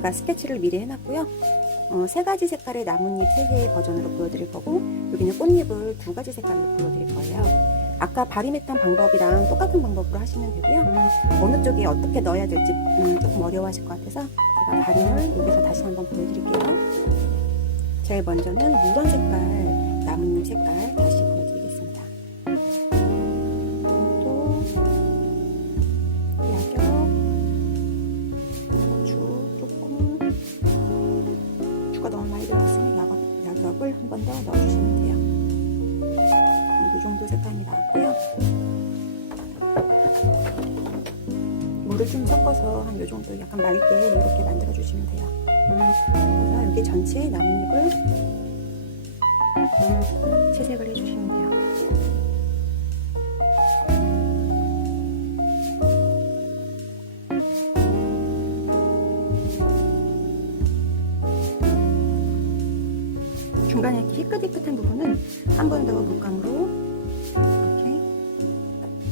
제가 스케치를 미리 해놨고요. 3가지 색깔의 나뭇잎 3개의 버전으로 보여드릴 거고, 여기는 꽃잎을 2가지 색깔로 보여드릴 거예요. 아까 발림했던 방법이랑 똑같은 방법으로 하시면 되고요. 어느 쪽에 어떻게 넣어야 될지 조금 어려워하실 것 같아서 제가 발림을 여기서 다시 한번 보여드릴게요. 제일 먼저는 무런 색깔, 나뭇잎 색깔 다시 보여드리겠습니다. 또 야경, 고추 조금, 고추가 너무 많이 들어갔으면 야격을 한 번 더 넣어주시면 돼요. 이 정도 색감이 나왔고요. 물을 좀 섞어서 한 이 정도 약간 맑게 이렇게 만들어 주시면 돼요. 그래서 여기 전체에 나뭇잎을 채색을 해주시면 돼요. 중간에 희끗희끗한 부분은 한 번 더 물감으로 이렇게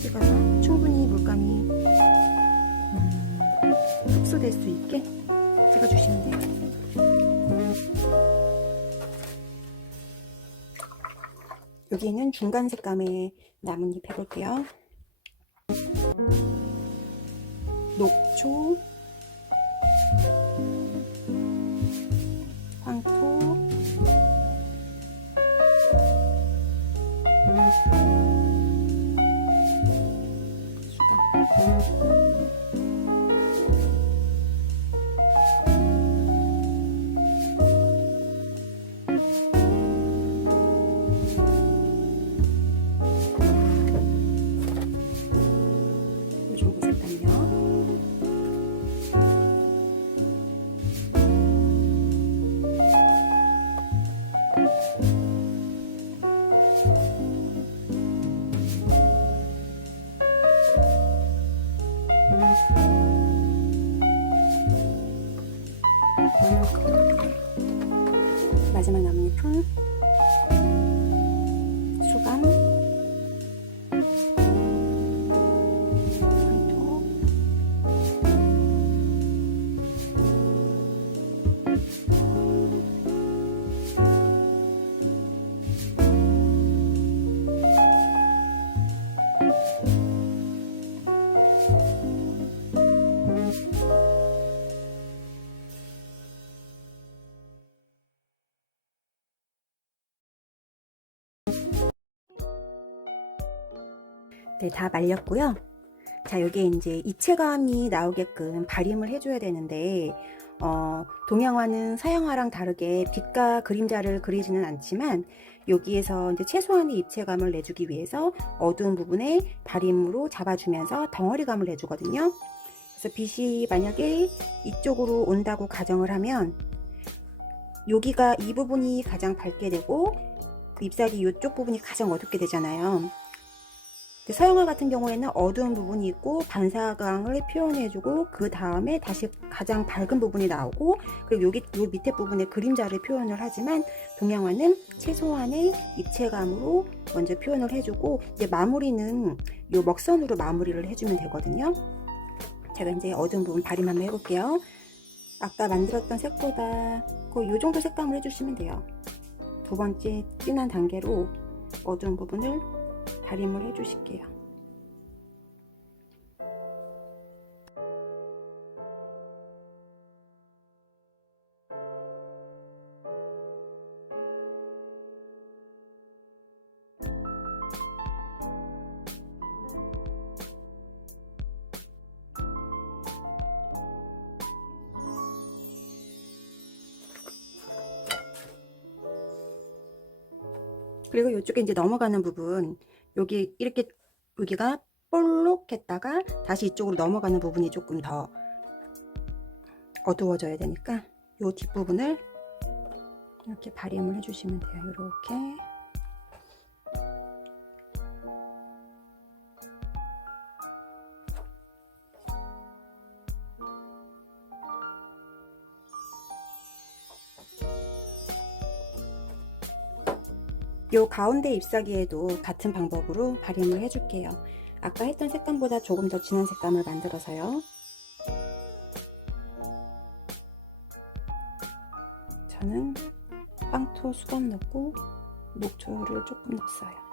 찍어서 충분히 물감이 흡수될 수 있게 찍어주시면 돼요. 여기는 중간 색감의 나뭇잎 해볼게요. 녹초, 황토, 수감. 이 정도 색감이요. 마지막 나뭇잎은 수감, 황토, 네, 다 말렸고요. 자, 여기에 이제 입체감이 나오게끔 발림을 해줘야 되는데, 동양화는 서양화랑 다르게 빛과 그림자를 그리지는 않지만, 여기에서 이제 최소한의 입체감을 내주기 위해서 어두운 부분에 발림으로 잡아주면서 덩어리감을 내주거든요. 그래서 빛이 만약에 이쪽으로 온다고 가정을 하면, 여기가 이 부분이 가장 밝게 되고, 잎사귀 이쪽 부분이 가장 어둡게 되잖아요. 서양화 같은 경우에는 어두운 부분이 있고 반사광을 표현해주고 그 다음에 다시 가장 밝은 부분이 나오고 그리고 여기 요 밑에 부분에 그림자를 표현을 하지만 동양화는 최소한의 입체감으로 먼저 표현을 해주고 이제 마무리는 요 먹선으로 마무리를 해주면 되거든요. 제가 이제 어두운 부분 발림 한번 해볼게요. 아까 만들었던 색보다 거의 요 정도 색감을 해주시면 돼요. 두 번째 진한 단계로 어두운 부분을 발림을 해주실게요. 그리고 이쪽에 이제 넘어가는 부분, 여기 이렇게 여기가 볼록 했다가 다시 이쪽으로 넘어가는 부분이 조금 더 어두워져야 되니까 이 뒷부분을 이렇게 발림을 해주시면 돼요. 이렇게. 요 가운데 잎사귀에도 같은 방법으로 발림을 해줄게요. 아까 했던 색감보다 조금 더 진한 색감을 만들어서요. 저는 황토 수건 넣고 녹초를 조금 넣었어요.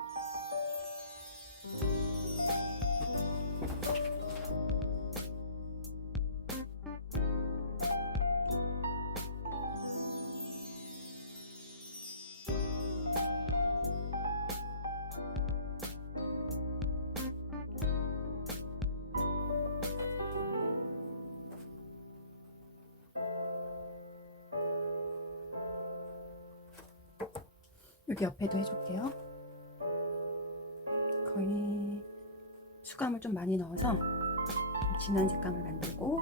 여기 옆에도 해줄게요. 거의 수감을 좀 많이 넣어서 좀 진한 색감을 만들고,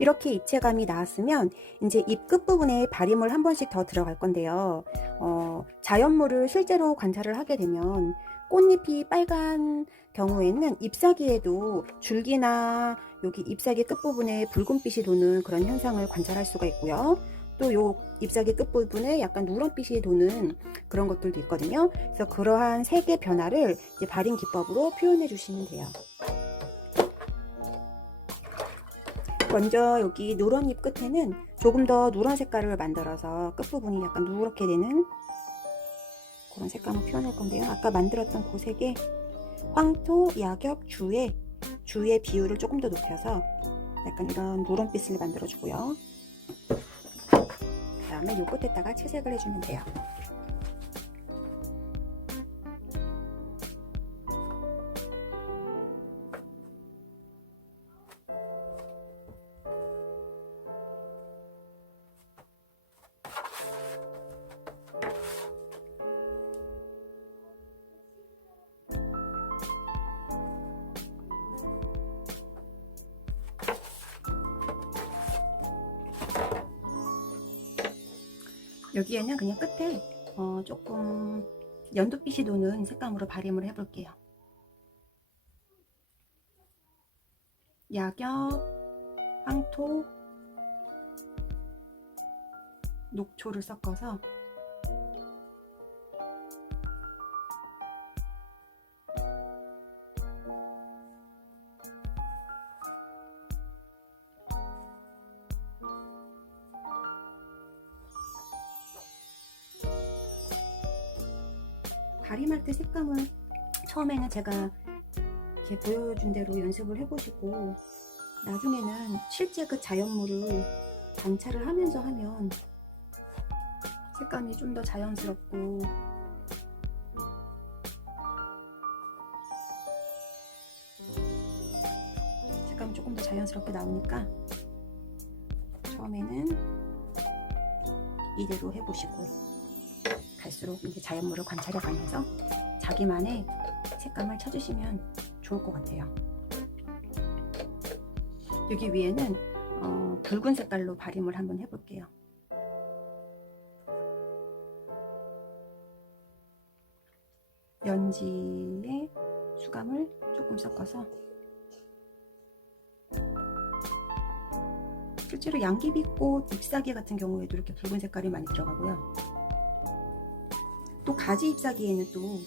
이렇게 입체감이 나왔으면 이제 잎 끝부분에 바림을 한 번씩 더 들어갈 건데요. 자연물을 실제로 관찰을 하게 되면 꽃잎이 빨간 경우에는 잎사귀에도 줄기나 여기 잎사귀 끝부분에 붉은빛이 도는 그런 현상을 관찰할 수가 있고요. 또 요 잎사귀 끝부분에 약간 누런빛이 도는 그런 것들도 있거든요. 그래서 그러한 색의 변화를 이제 바림 기법으로 표현해 주시면 돼요. 먼저 여기 누런 잎 끝에는 조금 더 누런 색깔을 만들어서 끝부분이 약간 누렇게 되는 그런 색감을 표현할 건데요. 아까 만들었던 그 색에 황토, 약엽, 주의 비율을 조금 더 높여서 약간 이런 누런빛을 만들어 주고요. 그 다음에 요 끝에다가 채색을 해주면 돼요. 여기에는 그냥 끝에 조금 연두빛이 도는 색감으로 바림을 해볼게요. 약엽, 황토, 녹초를 섞어서 바림할 때 색감을 처음에는 제가 이렇게 보여준 대로 연습을 해보시고 나중에는 실제 그 자연물을 관찰을 하면서 하면 색감이 좀 더 자연스럽고 색감이 조금 더 자연스럽게 나오니까 처음에는 이대로 해보시고 갈수록 이제 자연물을 관찰해 가면서 자기만의 색감을 찾으시면 좋을 것 같아요. 여기 위에는 붉은 색깔로 바림을 한번 해볼게요. 연지에 수감을 조금 섞어서 실제로 양귀비꽃 잎사귀 같은 경우에도 이렇게 붉은 색깔이 많이 들어가고요. 또 가지 잎사귀에는 또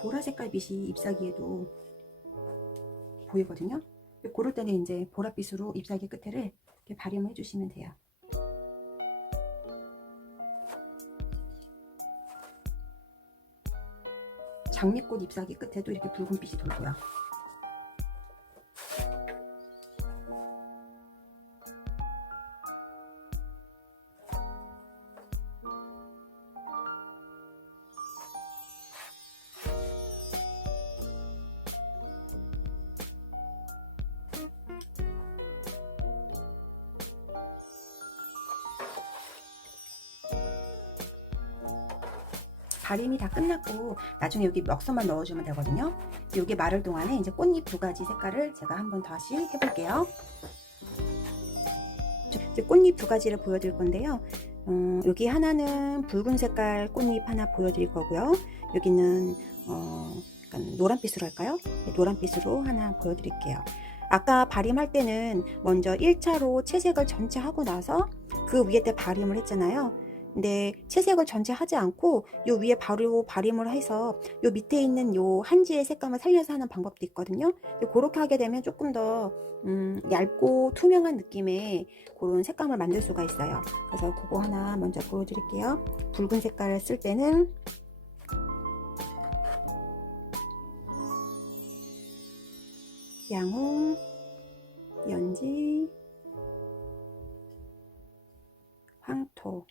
보라 색깔 빛이 잎사귀에도 보이거든요. 그럴 때는 이제 보랏빛으로 잎사귀 끝에를 이렇게 바림을 해주시면 돼요. 장미꽃 잎사귀 끝에도 이렇게 붉은빛이 돌고요. 바림이 다 끝났고 나중에 여기 멱선만 넣어주면 되거든요. 여기 마를 동안에 이제 꽃잎 두 가지 색깔을 제가 한번 다시 해볼게요. 이제 꽃잎 두 가지를 보여드릴 건데요. 여기 하나는 붉은 색깔 꽃잎 하나 보여드릴 거고요. 여기는 약간 노란빛으로 할까요? 네, 노란빛으로 하나 보여드릴게요. 아까 발림할 때는 먼저 1차로 채색을 전체 하고 나서 그 위에 때 발림을 했잖아요. 근데 채색을 전체 하지 않고 요 위에 바로 발림을 해서 요 밑에 있는 요 한지의 색감을 살려서 하는 방법도 있거든요. 그렇게 하게 되면 조금 더 얇고 투명한 느낌의 그런 색감을 만들 수가 있어요. 그래서 그거 하나 먼저 보여드릴게요. 붉은 색깔을 쓸 때는 양홍, 연지, 황토,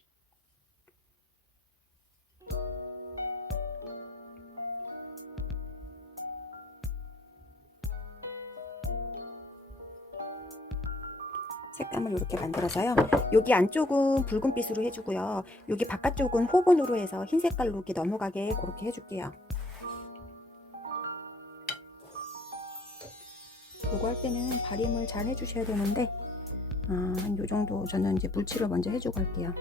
색감을 이렇게 만들어서요. 여기 안쪽은 붉은빛으로 해주고요. 여기 바깥쪽은 호분으로 해서 흰 색깔로 이렇게 넘어가게 그렇게 해줄게요. 요거 할 때는 발림을 잘 해주셔야 되는데 한 요정도 저는 이제 물칠을 먼저 해주고 할게요.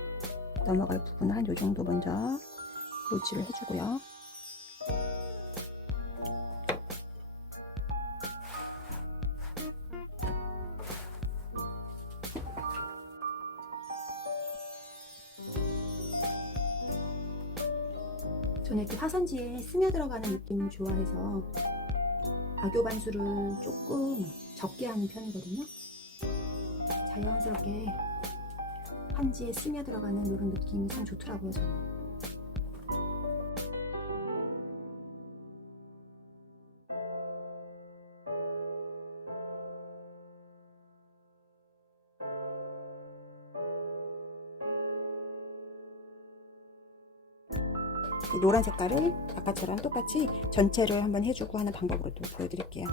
넘어갈 부분은 한 요정도 먼저 물칠을 해주고요. 저는 이렇게 화선지에 스며들어가는 느낌을 좋아해서 악교 반수를 조금 적게 하는 편이거든요. 자연스럽게 한지에 스며들어가는 이런 느낌이 참 좋더라고요, 저는. 이 노란 색깔을 아까처럼 똑같이 전체를 한번 해주고 하는 방법으로 또 보여드릴게요.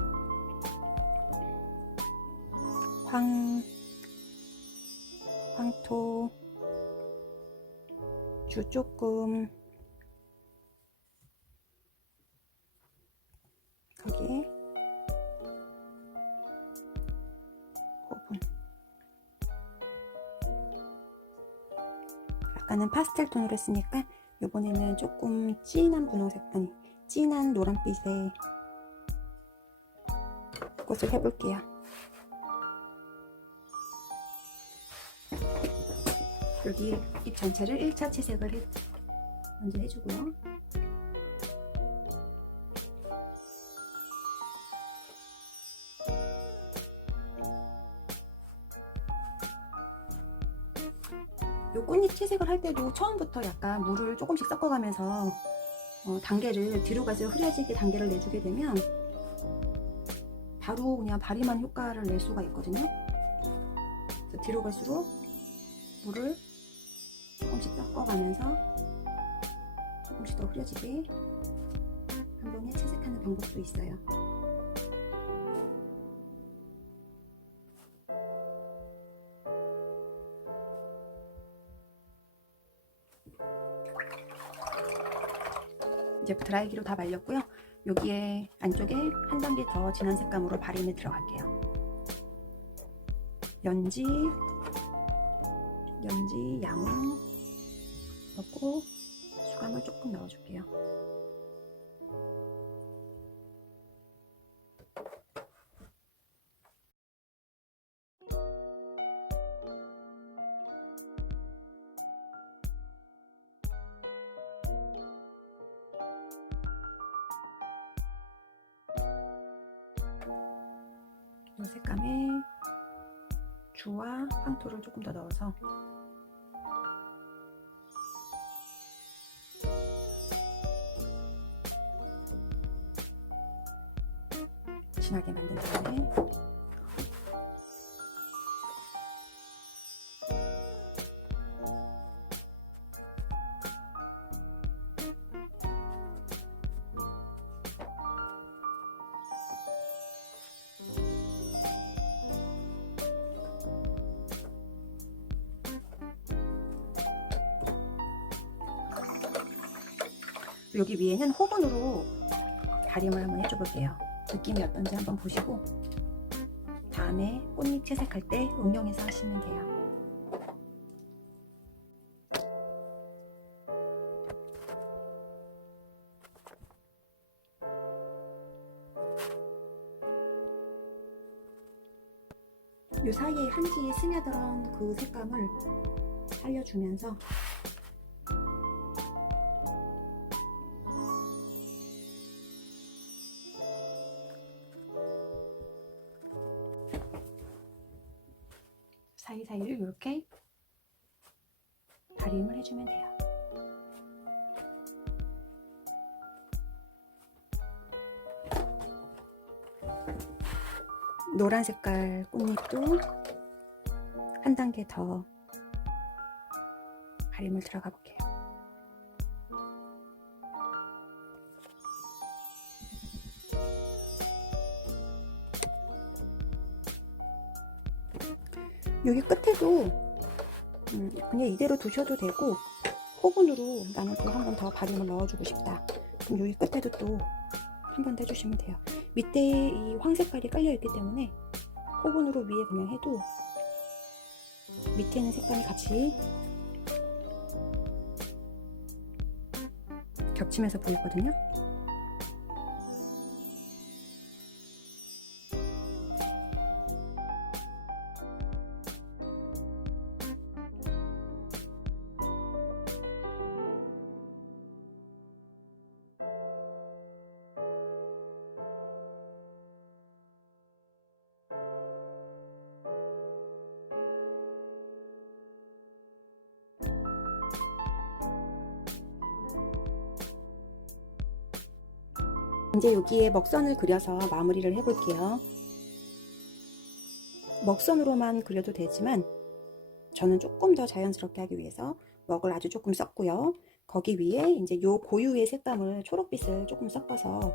황토, 주 조금, 거기에 호분. 아까는 파스텔 톤으로 했으니까 이번에는 조금 진한 분홍색, 아니 진한 노란빛의 꽃을 해볼게요. 여기 잎 전체를 1차 채색을 먼저 해주고요. 요 꽃잎 채색을 할 때도 처음부터 약간 물을 조금씩 섞어가면서 단계를 뒤로 갈수록 흐려지게 단계를 내주게 되면 바로 그냥 발림한 효과를 낼 수가 있거든요. 그래서 뒤로 갈수록 물을 조금씩 섞어가면서 조금씩 더 흐려지게 한 번에 채색하는 방법도 있어요. 이제 드라이기로 다 말렸고요. 여기에 안쪽에 한 단계 더 진한 색감으로 발림에 들어갈게요. 연지, 양홍 넣고 수감을 조금 넣어줄게요. 이 색감에 주와 황토를 조금 더 넣어서 진하게 만든 다음에 여기 위에는 호분으로 발림을 한번 해줘볼게요. 느낌이 어떤지 한번 보시고 다음에 꽃잎 채색할 때 응용해서 하시면 돼요. 요 사이에 한지에 스며들은 그 색감을 살려주면서 사이사이를 이렇게 다림을 해주면 돼요. 노란 색깔 꽃잎도 한 단계 더 다림을 들어가 볼게요. 여기 끝에도 그냥 이대로 두셔도 되고, 호분으로 나는 또 한 번 더 바림을 넣어주고 싶다. 그럼 여기 끝에도 또 한 번 더 해주시면 돼요. 밑에 이 황색깔이 깔려있기 때문에 호분으로 위에 그냥 해도 밑에 있는 색감이 같이 겹치면서 보이거든요. 이제 여기에 먹선을 그려서 마무리를 해볼게요. 먹선으로만 그려도 되지만 저는 조금 더 자연스럽게 하기 위해서 먹을 아주 조금 썼고요. 거기 위에 이제 요 고유의 색감을 초록빛을 조금 섞어서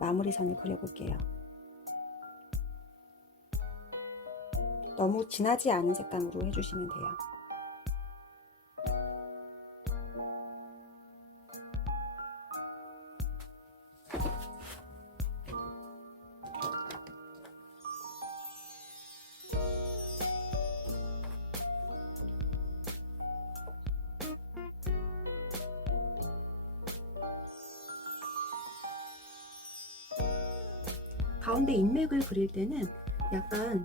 마무리 선을 그려볼게요. 너무 진하지 않은 색감으로 해주시면 돼요. 가운데 인맥을 그릴 때는 약간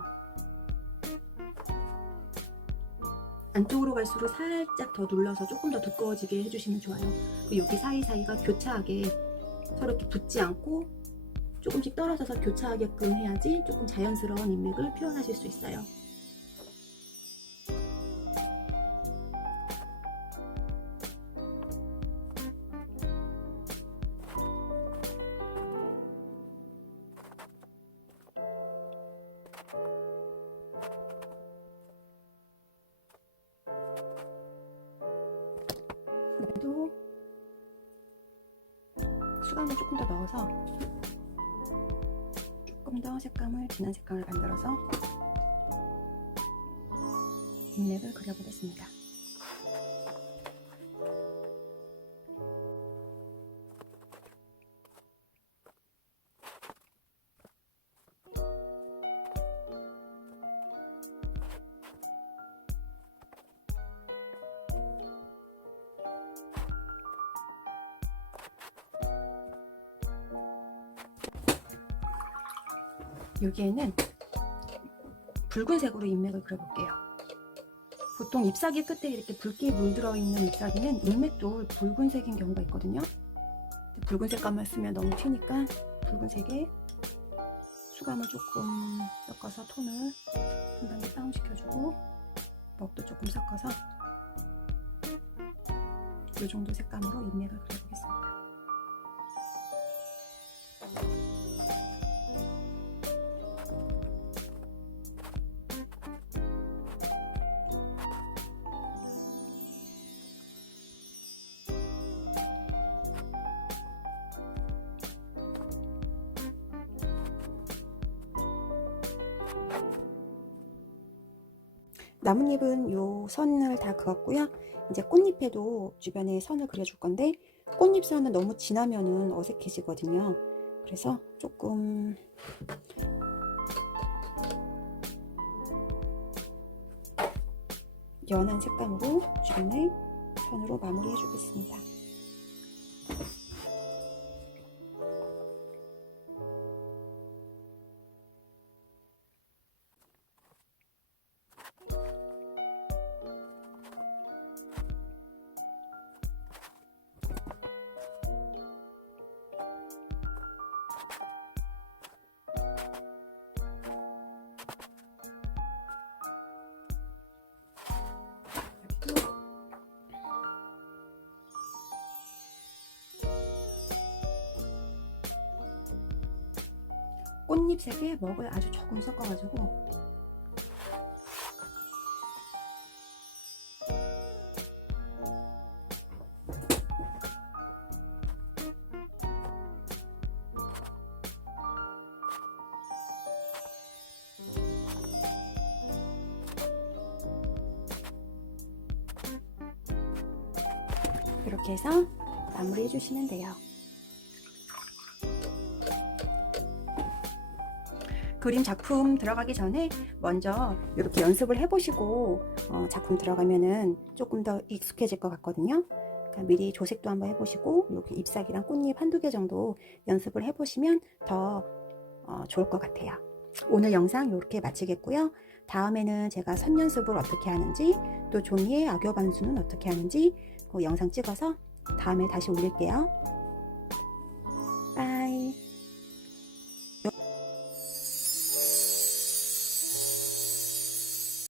안쪽으로 갈수록 살짝 더 눌러서 조금 더 두꺼워지게 해주시면 좋아요. 그리고 여기 사이사이가 교차하게 서로 이렇게 붙지 않고 조금씩 떨어져서 교차하게끔 해야지 조금 자연스러운 인맥을 표현하실 수 있어요. 그래도 수감을 조금 더 넣어서 조금 더 색감을 진한 색감을 만들어서 인맥을 그려보겠습니다. 여기에는 붉은색으로 인맥을 그려볼게요. 보통 잎사귀 끝에 이렇게 붉게 물들어 있는 잎사귀는 인맥도 붉은색인 경우가 있거든요. 붉은 색감을 쓰면 너무 튀니까 붉은색에 수감을 조금 섞어서 톤을 한 단계 다운 시켜주고, 먹도 조금 섞어서 이 정도 색감으로 인맥을 그려보겠습니다. 나뭇잎은 요 선을 다 그었고요. 이제 꽃잎에도 주변에 선을 그려줄 건데, 꽃잎 선은 너무 진하면은 어색해지거든요. 그래서 조금 연한 색감으로 주변에 선으로 마무리해 주겠습니다. 꽃잎색에 먹을 아주 조금 섞어가지고 이렇게 해서 마무리 해주시면 돼요. 그림 작품 들어가기 전에 먼저 이렇게 연습을 해보시고 작품 들어가면은 조금 더 익숙해질 것 같거든요. 그러니까 미리 조색도 한번 해보시고 이렇게 잎사귀랑 꽃잎 한두 개 정도 연습을 해보시면 더 좋을 것 같아요. 오늘 영상 이렇게 마치겠고요. 다음에는 제가 선 연습을 어떻게 하는지 또 종이에 악교 반수는 어떻게 하는지 그 영상 찍어서 다음에 다시 올릴게요.